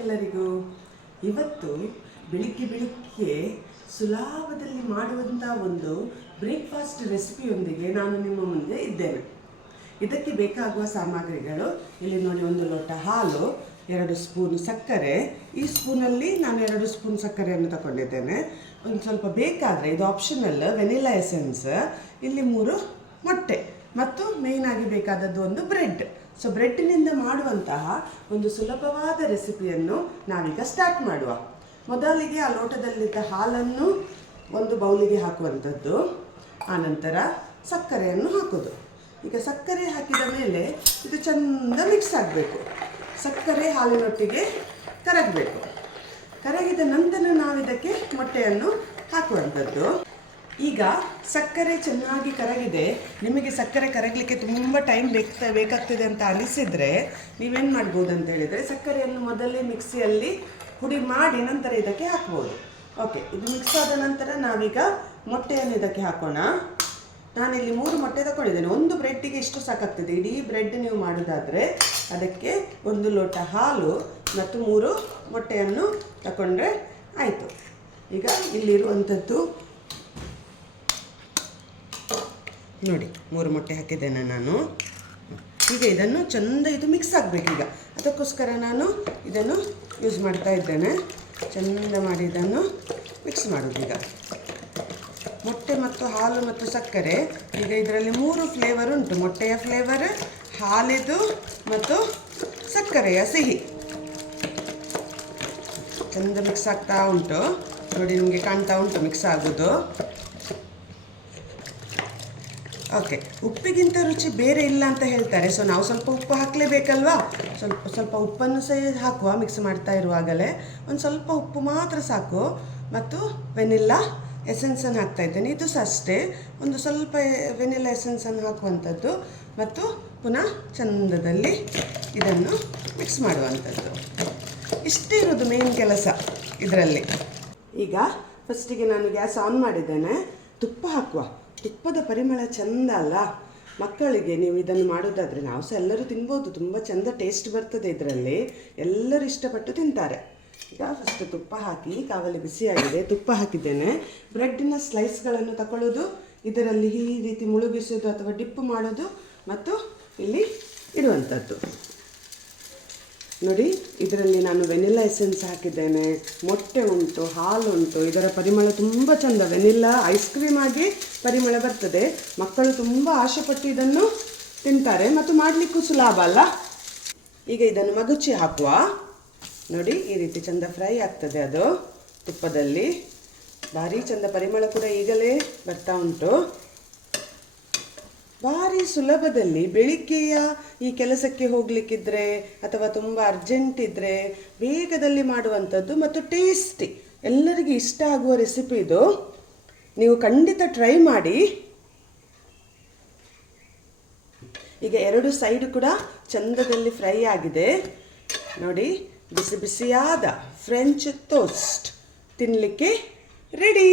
ಎಲ್ಲರಿಗೂ. ಇವತ್ತು ಬೆಳಿಗ್ಗೆ ಸುಲಭದಲ್ಲಿ ಮಾಡುವಂಥ ಒಂದು ಬ್ರೇಕ್ಫಾಸ್ಟ್ ರೆಸಿಪಿಯೊಂದಿಗೆ ನಾನು ನಿಮ್ಮ ಮುಂದೆ ಇದ್ದೇನೆ. ಇದಕ್ಕೆ ಬೇಕಾಗುವ ಸಾಮಗ್ರಿಗಳು ಇಲ್ಲಿ ನೋಡಿ, 1 ಲೋಟ ಹಾಲು, 2 ಸ್ಪೂನ್ ಸಕ್ಕರೆ. ಈ ಸ್ಪೂನಲ್ಲಿ ನಾನು 2 ಸ್ಪೂನ್ ಸಕ್ಕರೆಯನ್ನು ತಗೊಂಡಿದ್ದೇನೆ. ಒಂದು ಸ್ವಲ್ಪ ಬೇಕಾದರೆ ಇದು ಆಪ್ಷನಲ್, ವೆನಿಲಾ ಎಸೆನ್ಸ್, ಇಲ್ಲಿ 3 ಮೊಟ್ಟೆ ಮತ್ತು ಮೇಯ್ನಾಗಿ ಬೇಕಾದದ್ದು ಒಂದು ಬ್ರೆಡ್. ಸೊ ಬ್ರೆಡ್ನಿಂದ ಮಾಡುವಂತಹ ಒಂದು ಸುಲಭವಾದ ರೆಸಿಪಿಯನ್ನು ನಾವೀಗ ಸ್ಟಾರ್ಟ್ ಮಾಡುವ. ಮೊದಲಿಗೆ ಆ ಲೋಟದಲ್ಲಿದ್ದ ಹಾಲನ್ನು ಒಂದು ಬೌಲಿಗೆ ಹಾಕುವಂಥದ್ದು, ಆನಂತರ ಸಕ್ಕರೆಯನ್ನು ಹಾಕೋದು. ಈಗ ಸಕ್ಕರೆ ಹಾಕಿದ ಮೇಲೆ ಇದು ಚೆಂದ ಮಿಕ್ಸ್ ಆಗಬೇಕು. ಸಕ್ಕರೆ ಹಾಲಿನೊಟ್ಟಿಗೆ ಕರಗಬೇಕು. ಕರಗಿದ ನಂತರ ನಾವಿದಕ್ಕೆ ಮೊಟ್ಟೆಯನ್ನು ಹಾಕುವಂಥದ್ದು. ಈಗ ಸಕ್ಕರೆ ಚೆನ್ನಾಗಿ ಕರಗಿದೆ. ನಿಮಗೆ ಸಕ್ಕರೆ ಕರಗಲಿಕ್ಕೆ ತುಂಬ ಟೈಮ್ ಬೇಕಾಗ್ತದೆ ಅಂತ ಅನಿಸಿದರೆ ನೀವೇನು ಮಾಡ್ಬೋದು ಅಂತ ಹೇಳಿದರೆ, ಸಕ್ಕರೆಯನ್ನು ಮೊದಲೇ ಮಿಕ್ಸಿಯಲ್ಲಿ ಪುಡಿ ಮಾಡಿ ನಂತರ ಇದಕ್ಕೆ ಹಾಕ್ಬೋದು. ಓಕೆ, ಇದು ಮಿಕ್ಸ್ ಆದ ನಂತರ ನಾವೀಗ ಮೊಟ್ಟೆಯನ್ನು ಇದಕ್ಕೆ ಹಾಕೋಣ. ನಾನಿಲ್ಲಿ 3 ಮೊಟ್ಟೆ ತಗೊಂಡಿದ್ದೇನೆ. ಒಂದು ಬ್ರೆಡ್ಡಿಗೆ ಇಷ್ಟು ಸಾಕಾಗ್ತದೆ. ಇಡೀ ಬ್ರೆಡ್ ನೀವು ಮಾಡೋದಾದರೆ ಅದಕ್ಕೆ 1 ಲೋಟ ಹಾಲು ಮತ್ತು 3 ಮೊಟ್ಟೆಯನ್ನು ತಗೊಂಡ್ರೆ ಆಯಿತು. ಈಗ ಇಲ್ಲಿರುವಂಥದ್ದು ನೋಡಿ, 3 ಮೊಟ್ಟೆ ಹಾಕಿದ್ದೇನೆ ನಾನು. ಈಗ ಇದನ್ನು ಚೆಂದ ಇದು ಮಿಕ್ಸ್ ಆಗಬೇಕು. ಈಗ ಅದಕ್ಕೋಸ್ಕರ ನಾನು ಇದನ್ನು ಯೂಸ್ ಮಾಡ್ತಾ ಇದ್ದೇನೆ. ಚೆಂದ ಮಾಡಿ ಇದನ್ನು ಮಿಕ್ಸ್ ಮಾಡೋದು. ಈಗ ಮೊಟ್ಟೆ ಮತ್ತು ಹಾಲು ಮತ್ತು ಸಕ್ಕರೆ, ಈಗ ಇದರಲ್ಲಿ 3 ಫ್ಲೇವರ್ ಉಂಟು. ಮೊಟ್ಟೆಯ ಫ್ಲೇವರ್, ಹಾಲಿದು ಮತ್ತು ಸಕ್ಕರೆಯ ಸಿಹಿ. ಚೆಂದ ಮಿಕ್ಸ್ ಆಗ್ತಾ ಉಂಟು ನೋಡಿ, ನಿಮಗೆ ಕಾಣ್ತಾ ಉಂಟು ಮಿಕ್ಸ್ ಆಗೋದು. ಓಕೆ, ಉಪ್ಪಿಗಿಂತ ರುಚಿ ಬೇರೆ ಇಲ್ಲ ಅಂತ ಹೇಳ್ತಾರೆ. ಸೊ ನಾವು ಸ್ವಲ್ಪ ಉಪ್ಪು ಹಾಕಲೇಬೇಕಲ್ವಾ? ಸ್ವಲ್ಪ ಉಪ್ಪನ್ನು ಸಹ ಹಾಕುವ. ಮಿಕ್ಸ್ ಮಾಡ್ತಾ ಇರುವಾಗಲೇ ಒಂದು ಸ್ವಲ್ಪ ಉಪ್ಪು ಮಾತ್ರ ಸಾಕು. ಮತ್ತು ವೆನಿಲ್ಲಾ ಎಸೆನ್ಸನ್ನು ಹಾಕ್ತಾ ಇದ್ದೇನೆ. ಇದು ಸಹ ಅಷ್ಟೇ, ಒಂದು ಸ್ವಲ್ಪ ವೆನಿಲ್ಲಾ ಎಸೆನ್ಸನ್ನು ಹಾಕುವಂಥದ್ದು ಮತ್ತು ಪುನಃ ಚಂದದಲ್ಲಿ ಇದನ್ನು ಮಿಕ್ಸ್ ಮಾಡುವಂಥದ್ದು. ಇಷ್ಟೇ ಇರೋದು ಮೇನ್ ಕೆಲಸ ಇದರಲ್ಲಿ. ಈಗ ಫಸ್ಟಿಗೆ ನಾನು ಗ್ಯಾಸ್ ಆನ್ ಮಾಡಿದ್ದೇನೆ. ತುಪ್ಪ ಹಾಕುವ. ತುಪ್ಪದ ಪರಿಮಳ ಚೆಂದ ಅಲ್ಲ? ಮಕ್ಕಳಿಗೆ ನೀವು ಇದನ್ನು ಮಾಡೋದಾದರೆ, ನಾವು ಸಹ ಎಲ್ಲರೂ ತಿನ್ಬೋದು, ತುಂಬ ಚೆಂದ ಟೇಸ್ಟ್ ಬರ್ತದೆ ಇದರಲ್ಲಿ, ಎಲ್ಲರೂ ಇಷ್ಟಪಟ್ಟು ತಿಂತಾರೆ. ಈಗ ಫಸ್ಟ್ ತುಪ್ಪ ಹಾಕಿ, ಕಾವಲಿ ಬಿಸಿಯಾಗಿದೆ, ತುಪ್ಪ ಹಾಕಿದ್ದೇನೆ. ಬ್ರೆಡ್ಡಿನ ಸ್ಲೈಸ್ಗಳನ್ನು ತಗೊಳ್ಳೋದು, ಇದರಲ್ಲಿ ಈ ರೀತಿ ಮುಳುಗಿಸೋದು ಅಥವಾ ಡಿಪ್ ಮಾಡೋದು ಮತ್ತು ಇಲ್ಲಿ ಇಡುವಂಥದ್ದು. ನೋಡಿ, ಇದರಲ್ಲಿ ನಾನು ವೆನಿಲ್ಲಾ ಎಸೆನ್ಸ್ ಹಾಕಿದ್ದೇನೆ, ಮೊಟ್ಟೆ ಉಂಟು, ಹಾಲು ಉಂಟು. ಇದರ ಪರಿಮಳ ತುಂಬ ಚೆಂದ, ವೆನಿಲ್ಲಾ ಐಸ್ ಕ್ರೀಮ್ ಆಗಿ ಪರಿಮಳ ಬರ್ತದೆ. ಮಕ್ಕಳು ತುಂಬ ಆಶೆಪಟ್ಟು ಇದನ್ನು ತಿಂತಾರೆ ಮತ್ತು ಮಾಡಲಿಕ್ಕೂ ಸುಲಭ ಅಲ್ಲ? ಈಗ ಇದನ್ನು ಮಗುಚಿ ಹಾಕುವ. ನೋಡಿ, ಈ ರೀತಿ ಚೆಂದ ಫ್ರೈ ಆಗ್ತದೆ ಅದು ತುಪ್ಪದಲ್ಲಿ. ಭಾರಿ ಚೆಂದ ಪರಿಮಳ ಕೂಡ ಈಗಲೇ ಬರ್ತಾ ಉಂಟು. ಭಾರಿ ಸುಲಭದಲ್ಲಿ ಬೆಳಿಗ್ಗೆಯ ಈ ಕೆಲಸಕ್ಕೆ ಹೋಗಲಿಕ್ಕಿದ್ರೆ ಅಥವಾ ತುಂಬ ಅರ್ಜೆಂಟ್ ಇದ್ದರೆ ಬೇಗದಲ್ಲಿ ಮಾಡುವಂಥದ್ದು ಮತ್ತು ಟೇಸ್ಟಿ, ಎಲ್ಲರಿಗೂ ಇಷ್ಟ ಆಗುವ ರೆಸಿಪಿ ಇದು. ನೀವು ಖಂಡಿತ ಟ್ರೈ ಮಾಡಿ. ಈಗ 2 ಸೈಡ್ ಕೂಡ ಚಂದದಲ್ಲಿ ಫ್ರೈ ಆಗಿದೆ ನೋಡಿ. ಬಿಸಿ ಬಿಸಿಯಾದ ಫ್ರೆಂಚ್ ಟೋಸ್ಟ್ ತಿನ್ನಲಿಕ್ಕೆ ರೆಡಿ.